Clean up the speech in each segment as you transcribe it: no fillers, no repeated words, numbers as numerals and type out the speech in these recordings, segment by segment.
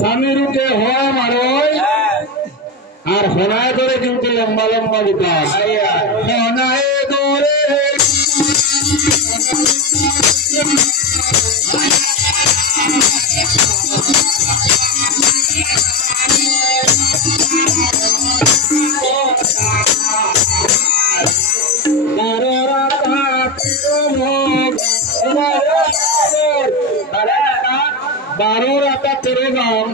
স্বামীরূপে হয় মারোয় আর হনায় ধরে কিন্তু লম্বা লম্বা বিকাশ হনায় ধরে बारो राता तेरे दाम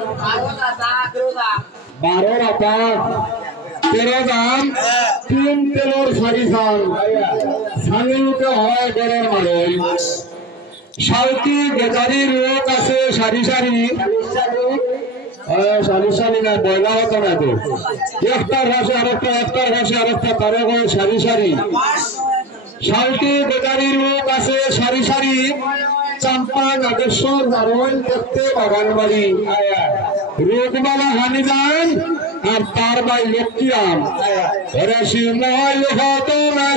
12 राता तेरे दाम 3 तेलोर सारी साल सांगलुके হয় গড়ের মারই শালতি বেজারি রোগ আছে সারি সারি সারি সারি না বয়লা হতো না তো একটার ভাষে আরেকটা একটার ভাষে আরেকটা তারে হয় সারি সারি শালতি বেজারি রোগ আছে সারি সারি চাম্পা নাগেশ্বর নারায়ণ দেখতে বাগান বাড়ি রোগবালা হানিদান আর তার ভাই লক্ষ্মীরাম শিবময় হতো না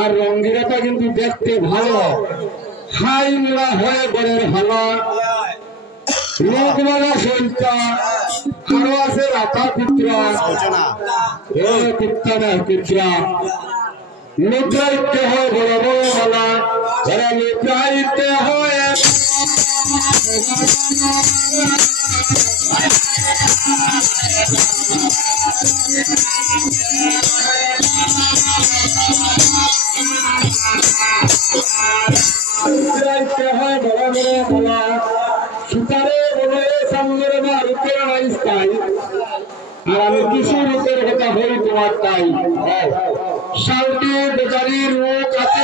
আর রঙ্গিরাটা কিন্তু দেখতে ভালো হাই মেলা হয়ে গড়ের ভালো লোকবালা সৈতা আরো আছে রাধা পিত্রা পিত্রা না পিত্রা মুদ্রাইতে হয় বড় বড় ভালা যারা মুদ্রাইতে হয় বড় বড় ভালা সুতারে বলে সামনের বা রূপের রাইস পাই আর আমি কিছু রূপের কথা বলি তোমার তাই শালটি বেচারি রোগ আছে